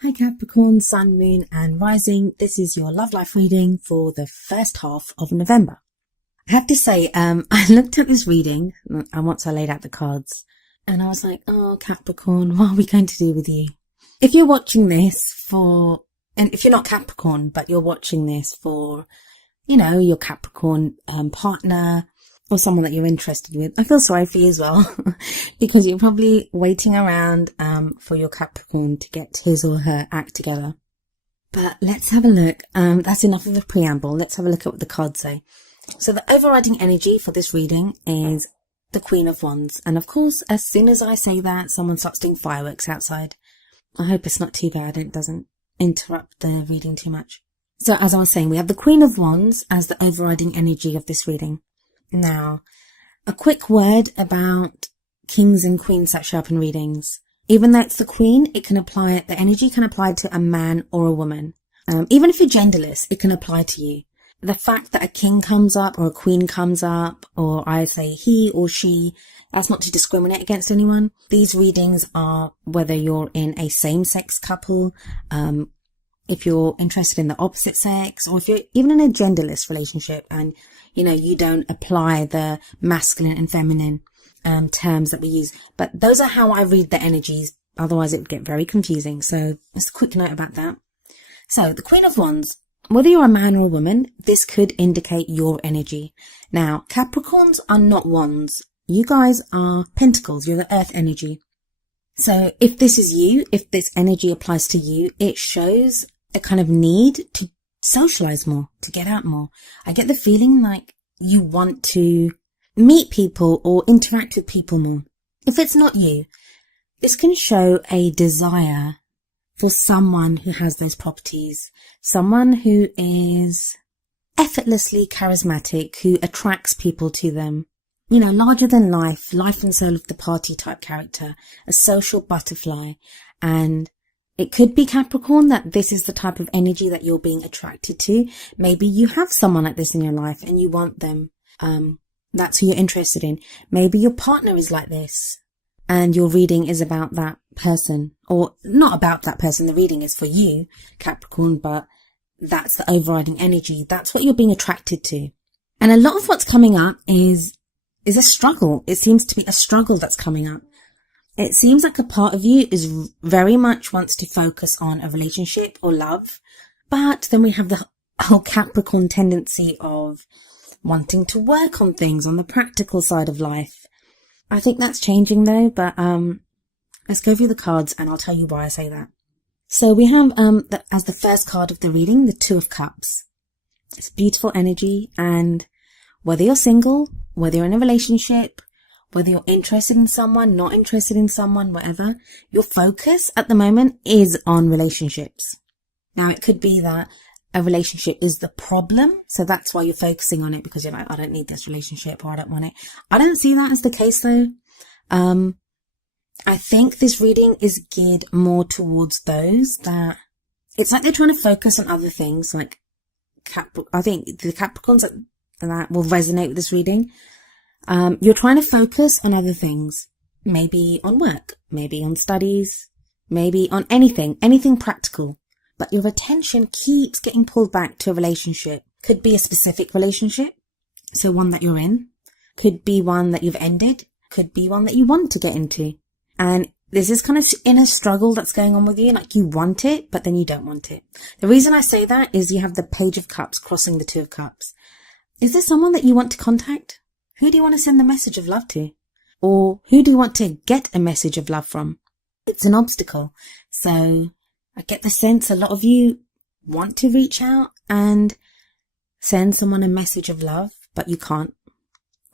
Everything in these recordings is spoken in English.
Hi Capricorn, Sun, Moon and Rising. This is your love life reading for the first half of November. I have to say, I looked at this reading and once I laid out the cards and I was like, oh Capricorn, what are we going to do with you? If you're watching this and if you're not Capricorn, but you're watching this for, your Capricorn partner or someone that you're interested with, I feel sorry for you as well because you're probably waiting around for your Capricorn to get his or her act together. But let's have a look. That's enough of a preamble. Let's have a look at what the cards say. So the overriding energy for this reading is the Queen of Wands. And of course, as soon as I say that, someone starts doing fireworks outside. I hope it's not too bad and it doesn't interrupt the reading too much. So as I was saying, we have the Queen of Wands as the overriding energy of this reading. Now, a quick word about kings and queens that show up in readings. Even though it's the queen, the energy can apply to a man or a woman. Even if you're genderless, it can apply to you. The fact that a king comes up or a queen comes up, or I say he or she, that's not to discriminate against anyone. These readings are whether you're in a same-sex couple, if you're interested in the opposite sex, or if you're even in a genderless relationship and, you don't apply the masculine and feminine terms that we use. But those are how I read the energies. Otherwise, it would get very confusing. So just a quick note about that. So the Queen of Wands, whether you're a man or a woman, this could indicate your energy. Now, Capricorns are not wands. You guys are pentacles. You're the earth energy. So if this is you, if this energy applies to you, it shows a kind of need to socialize more, to get out more. I get the feeling like you want to meet people or interact with people more. If it's not you, this can show a desire for someone who has those properties, someone who is effortlessly charismatic, who attracts people to them. Larger than life and soul of the party type character, a social butterfly. And it could be Capricorn that this is the type of energy that you're being attracted to. Maybe you have someone like this in your life and you want them. That's who you're interested in. Maybe your partner is like this and your reading is about that person, or not about that person. The reading is for you, Capricorn, but that's the overriding energy. That's what you're being attracted to. And a lot of what's coming up is a struggle. It seems to be a struggle that's coming up. It seems like a part of you is very much wants to focus on a relationship or love. But then we have the whole Capricorn tendency of wanting to work on things on the practical side of life. I think that's changing though, but let's go through the cards and I'll tell you why I say that. So we have as the first card of the reading, the Two of Cups. It's beautiful energy, and whether you're single, whether you're in a relationship, whether you're interested in someone, not interested in someone, whatever, your focus at the moment is on relationships. Now, it could be that a relationship is the problem, so that's why you're focusing on it, because you're like, I don't need this relationship, or I don't want it. I don't see that as the case though. I think this reading is geared more towards those that it's like they're trying to focus on other things. Like I think the Capricorns that will resonate with this reading. You're trying to focus on other things, maybe on work, maybe on studies, maybe on anything practical. But your attention keeps getting pulled back to a relationship. Could be a specific relationship, so one that you're in. Could be one that you've ended. Could be one that you want to get into. And this is kind of inner struggle that's going on with you, like you want it, but then you don't want it. The reason I say that is you have the Page of Cups crossing the Two of Cups. Is there someone that you want to contact? Who do you want to send the message of love to? Or who do you want to get a message of love from? It's an obstacle. So I get the sense a lot of you want to reach out and send someone a message of love, but you can't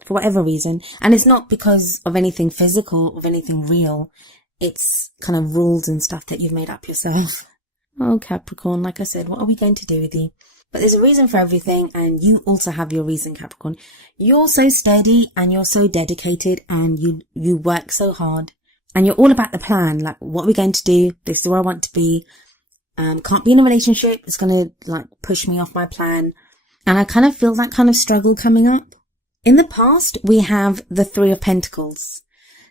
for whatever reason. And it's not because of anything physical or anything real. It's kind of rules and stuff that you've made up yourself. Oh, Capricorn, like I said, what are we going to do with you? But there's a reason for everything, and you also have your reason, Capricorn. You're so steady and you're so dedicated and you work so hard and you're all about the plan. Like, what are we going to do? This is where I want to be. Can't be in a relationship. It's going to push me off my plan. And I kind of feel that kind of struggle coming up. In the past, we have the Three of Pentacles.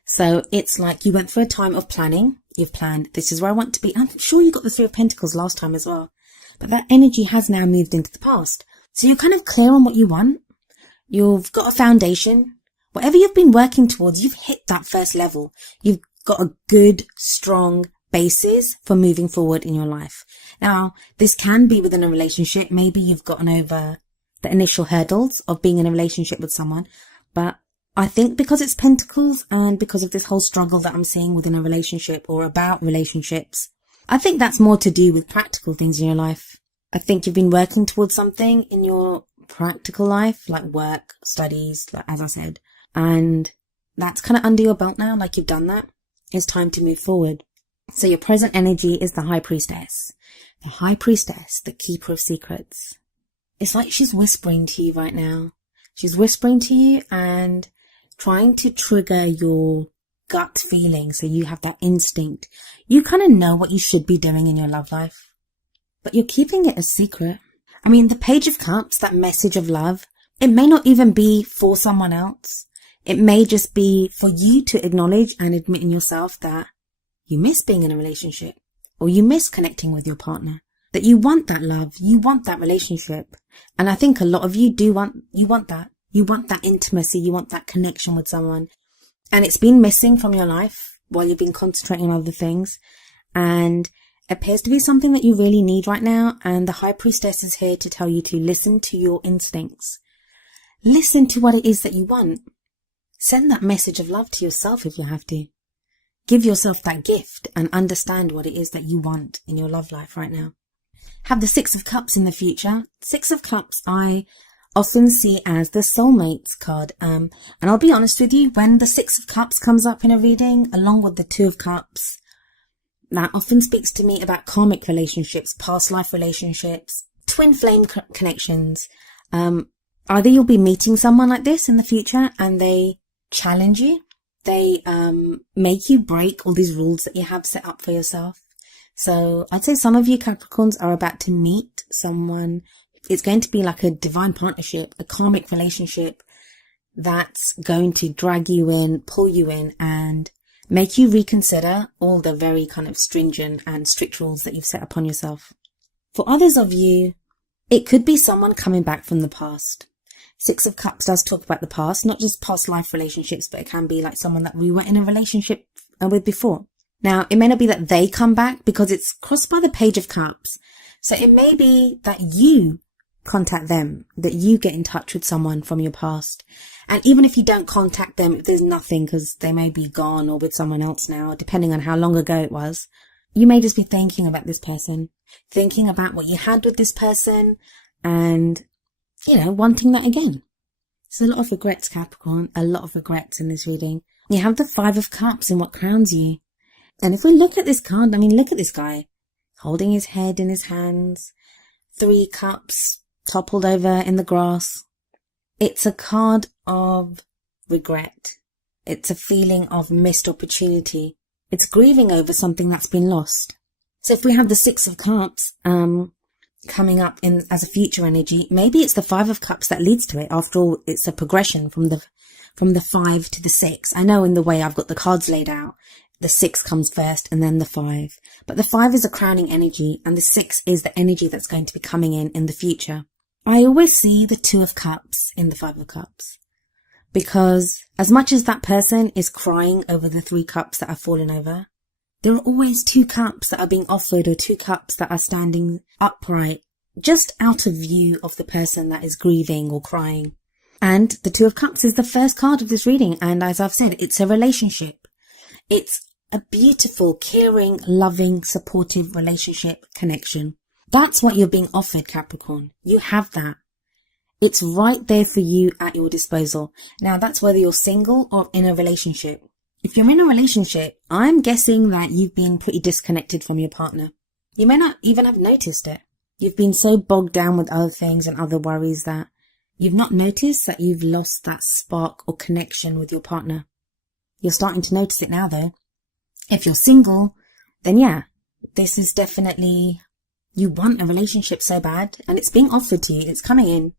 So it's like you went through a time of planning. You've planned, this is where I want to be. I'm sure you got the Three of Pentacles last time as well. But that energy has now moved into the past. So you're kind of clear on what you want. You've got a foundation. Whatever you've been working towards, you've hit that first level. You've got a good, strong basis for moving forward in your life. Now, this can be within a relationship. Maybe you've gotten over the initial hurdles of being in a relationship with someone. But I think because it's Pentacles and because of this whole struggle that I'm seeing within a relationship or about relationships, I think that's more to do with practical things in your life. I think you've been working towards something in your practical life, like work, studies, like as I said, and that's kind of under your belt now, like you've done that. It's time to move forward. So your present energy is the High Priestess. The High Priestess, the Keeper of Secrets. It's like she's whispering to you right now. She's whispering to you and trying to trigger your gut feeling, so you have that instinct. You kind of know what you should be doing in your love life, but you're keeping it a secret. I mean, the Page of Cups, that message of love, it may not even be for someone else. It may just be for you to acknowledge and admit in yourself that you miss being in a relationship, or you miss connecting with your partner, that you want that love, you want that relationship. And I think a lot of you want that. You want that intimacy, you want that connection with someone. And it's been missing from your life while you've been concentrating on other things. And it appears to be something that you really need right now. And the High Priestess is here to tell you to listen to your instincts. Listen to what it is that you want. Send that message of love to yourself if you have to. Give yourself that gift and understand what it is that you want in your love life right now. Have the Six of Cups in the future. Six of Cups I often see as the soulmates card. And I'll be honest with you, when the Six of Cups comes up in a reading, along with the Two of Cups, that often speaks to me about karmic relationships, past life relationships, twin flame connections. Either you'll be meeting someone like this in the future and they challenge you. They make you break all these rules that you have set up for yourself. So I'd say some of you Capricorns are about to meet someone. It's going to be like a divine partnership, a karmic relationship that's going to drag you in, pull you in, and make you reconsider all the very kind of stringent and strict rules that you've set upon yourself. For others of you, it could be someone coming back from the past. Six of Cups does talk about the past, not just past life relationships, but it can be like someone that we were in a relationship with before. Now, it may not be that they come back because it's crossed by the Page of Cups. So it may be that you contact them, that you get in touch with someone from your past. And even if you don't contact them, if there's nothing because they may be gone or with someone else now, depending on how long ago it was, you may just be thinking about this person, thinking about what you had with this person and, you know, wanting that again. There's a lot of regrets, Capricorn, a lot of regrets in this reading. You have the Five of Cups in what crowns you. And if we look at this card, I mean, look at this guy holding his head in his hands, 3 cups toppled over in the grass. It's a card of regret. It's a feeling of missed opportunity. It's grieving over something that's been lost. So if we have the Six of Cups coming up in as a future energy, maybe it's the Five of Cups that leads to it. After all, it's a progression from the 5 to the 6. I know in the way I've got the cards laid out, the 6 comes first and then the 5. But the 5 is a crowning energy and the 6 is the energy that's going to be coming in the future. I always see the Two of Cups in the Five of Cups because as much as that person is crying over the 3 cups that have fallen over, there are always 2 cups that are being offered or 2 cups that are standing upright just out of view of the person that is grieving or crying. And the Two of Cups is the first card of this reading. And as I've said, it's a relationship. It's a beautiful, caring, loving, supportive relationship connection. That's what you're being offered, Capricorn. You have that. It's right there for you at your disposal. Now, that's whether you're single or in a relationship. If you're in a relationship, I'm guessing that you've been pretty disconnected from your partner. You may not even have noticed it. You've been so bogged down with other things and other worries that you've not noticed that you've lost that spark or connection with your partner. You're starting to notice it now, though. If you're single, then yeah, this is definitely, you want a relationship so bad and it's being offered to you. It's coming in.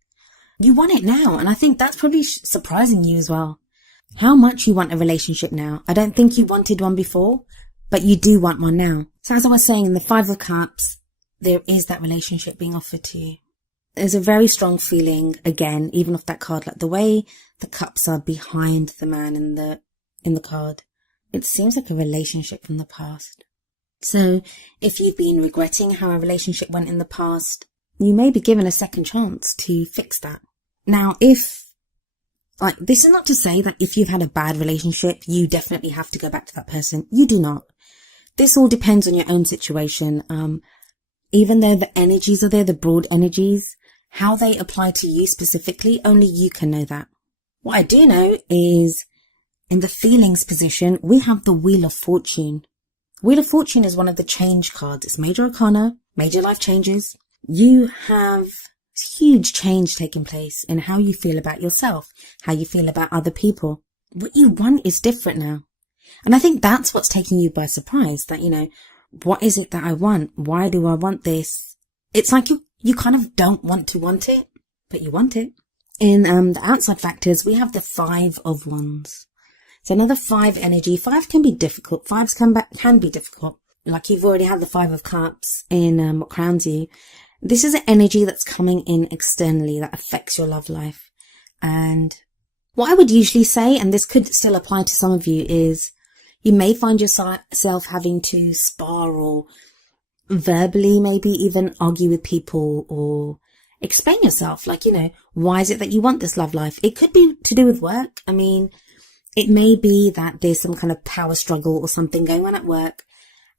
You want it now. And I think that's probably surprising you as well. How much you want a relationship now. I don't think you wanted one before, but you do want one now. So as I was saying, in the Five of Cups, there is that relationship being offered to you. There's a very strong feeling, again, even off that card, like the way the cups are behind the man in the card. It seems like a relationship from the past. So if you've been regretting how a relationship went in the past, you may be given a second chance to fix that. Now, this is not to say that if you've had a bad relationship, you definitely have to go back to that person. You do not. This all depends on your own situation. Even though the energies are there, the broad energies, how they apply to you specifically, only you can know that. What I do know is in the feelings position, we have the Wheel of Fortune. Wheel of Fortune is one of the change cards. It's major arcana, major life changes. You have huge change taking place in how you feel about yourself, how you feel about other people. What you want is different now. And I think that's what's taking you by surprise, that, what is it that I want? Why do I want this? It's like you kind of don't want to want it, but you want it. In the outside factors, we have the Five of Wands. So another 5 energy. 5 can be difficult. 5s can be difficult. Like you've already had the 5 of Cups in what crowns you. This is an energy that's coming in externally that affects your love life. And what I would usually say, and this could still apply to some of you, is you may find yourself having to spar or verbally maybe even argue with people or explain yourself. Like, why is it that you want this love life? It could be to do with work. I mean, it may be that there's some kind of power struggle or something going on at work,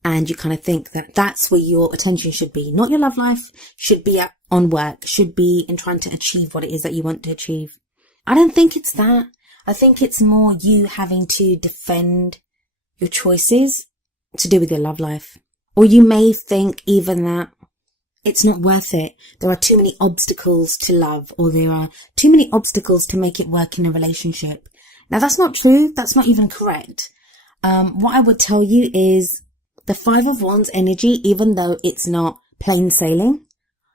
and you kind of think that that's where your attention should be. Not your love life, should be on work, should be in trying to achieve what it is that you want to achieve. I don't think it's that. I think it's more you having to defend your choices to do with your love life. Or you may think even that it's not worth it. There are too many obstacles to love, or there are too many obstacles to make it work in a relationship. Now, that's not true. That's not even correct. What I would tell you is the 5 of Wands energy, even though it's not plain sailing,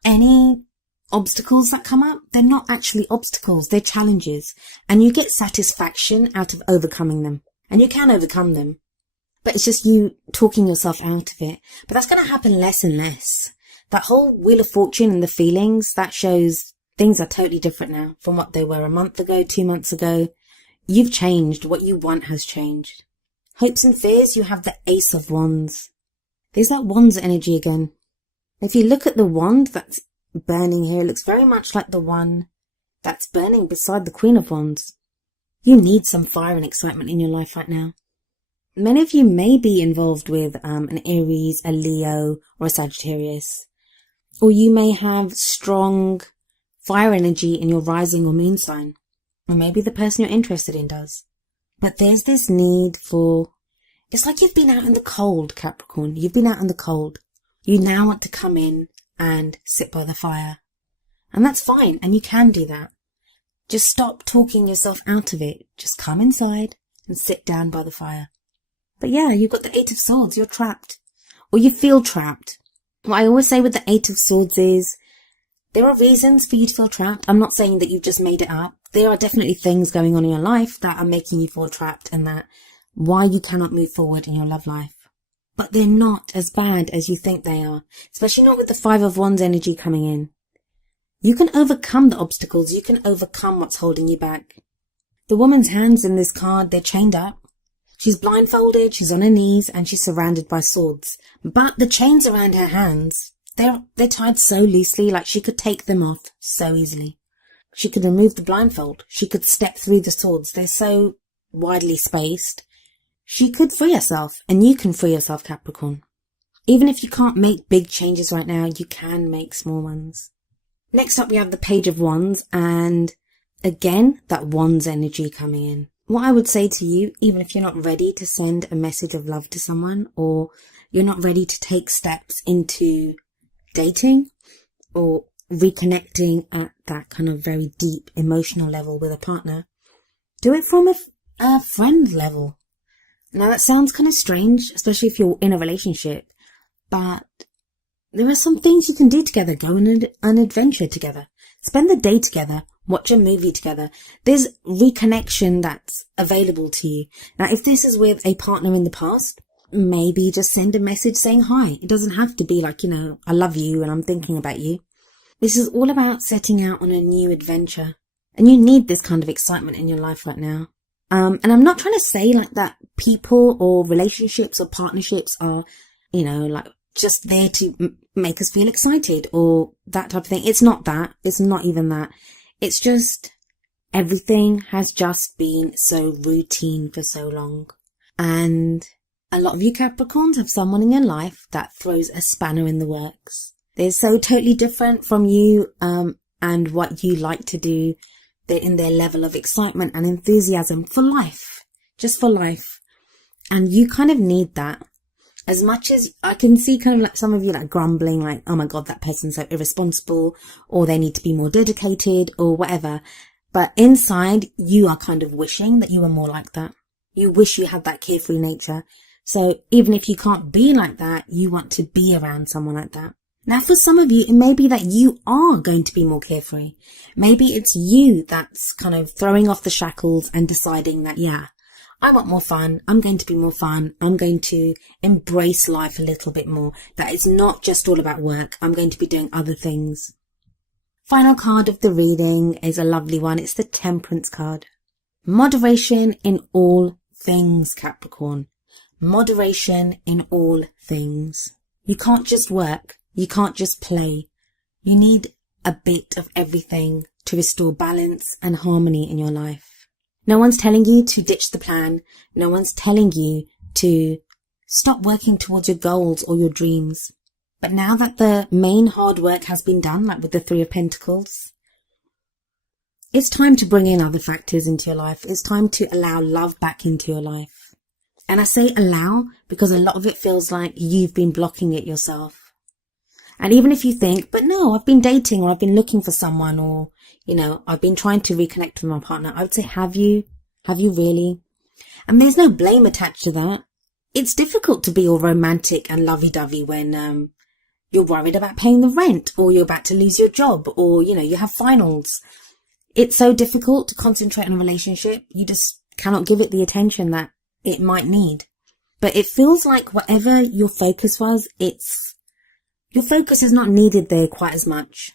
any obstacles that come up, they're not actually obstacles. They're challenges. And you get satisfaction out of overcoming them. And you can overcome them. But it's just you talking yourself out of it. But that's going to happen less and less. That whole Wheel of Fortune and the feelings, that shows things are totally different now from what they were a month ago, 2 months ago. You've changed. What you want has changed. Hopes and fears, you have the Ace of Wands. There's that Wands energy again. If you look at the wand that's burning here, it looks very much like the one that's burning beside the Queen of Wands. You need some fire and excitement in your life right now. Many of you may be involved with an Aries, a Leo, or a Sagittarius. Or you may have strong fire energy in your rising or moon sign. Or maybe the person you're interested in does. But there's this need for... It's like you've been out in the cold, Capricorn. You've been out in the cold. You now want to come in and sit by the fire. And that's fine, and you can do that. Just stop talking yourself out of it. Just come inside and sit down by the fire. But yeah, you've got the 8 of Swords. You're trapped. Or you feel trapped. What I always say with the 8 of Swords is there are reasons for you to feel trapped. I'm not saying that you've just made it up. There are definitely things going on in your life that are making you feel trapped and that why you cannot move forward in your love life. But they're not as bad as you think they are. Especially not with the 5 of Wands energy coming in. You can overcome the obstacles. You can overcome what's holding you back. The woman's hands in this card, they're chained up. She's blindfolded, she's on her knees, and she's surrounded by swords. But the chains around her hands, they're tied so loosely, like she could take them off so easily. She could remove the blindfold. She could step through the swords. They're so widely spaced. She could free herself, and you can free yourself, Capricorn. Even if you can't make big changes right now, you can make small ones. Next up, we have the Page of Wands, and again, that Wands energy coming in. What I would say to you, even if you're not ready to send a message of love to someone, or you're not ready to take steps into dating or reconnecting at that kind of very deep emotional level with a partner, do it from a friend level. Now that sounds kind of strange, especially if you're in a relationship, but there are some things you can do together. Go on an adventure together. Spend the day together. Watch a movie together. There's reconnection that's available to you. Now, if this is with a partner in the past, maybe just send a message saying hi. It doesn't have to be like, I love you and I'm thinking about you. This is all about setting out on a new adventure. And you need this kind of excitement in your life right now. And I'm not trying to say like that people or relationships or partnerships are, like just there to make us feel excited or that type of thing. It's not that. It's not even that. It's just everything has just been so routine for so long. And a lot of you Capricorns have someone in your life that throws a spanner in the works. They're so totally different from you and what you like to do. They're in their level of excitement and enthusiasm for life, just for life. And you kind of need that. As much as I can see kind of like some of you like grumbling like, oh my God, that person's so irresponsible, or they need to be more dedicated or whatever. But inside you are kind of wishing that you were more like that. You wish you had that carefree nature. So even if you can't be like that, you want to be around someone like that. Now, for some of you, it may be that you are going to be more carefree. Maybe it's you that's kind of throwing off the shackles and deciding that, yeah, I want more fun. I'm going to be more fun. I'm going to embrace life a little bit more. That it's not just all about work. I'm going to be doing other things. Final card of the reading is a lovely one. It's the Temperance card. Moderation in all things, Capricorn. Moderation in all things. You can't just work. You can't just play. You need a bit of everything to restore balance and harmony in your life. No one's telling you to ditch the plan. No one's telling you to stop working towards your goals or your dreams. But now that the main hard work has been done, like with the Three of Pentacles, it's time to bring in other factors into your life. It's time to allow love back into your life. And I say allow because a lot of it feels like you've been blocking it yourself. And even if you think, but no, I've been dating or I've been looking for someone or, I've been trying to reconnect with my partner. I would say, have you? Have you really? And there's no blame attached to that. It's difficult to be all romantic and lovey-dovey when you're worried about paying the rent or you're about to lose your job or, you have finals. It's so difficult to concentrate on a relationship. You just cannot give it the attention that it might need. But it feels like whatever your focus was, your focus is not needed there quite as much.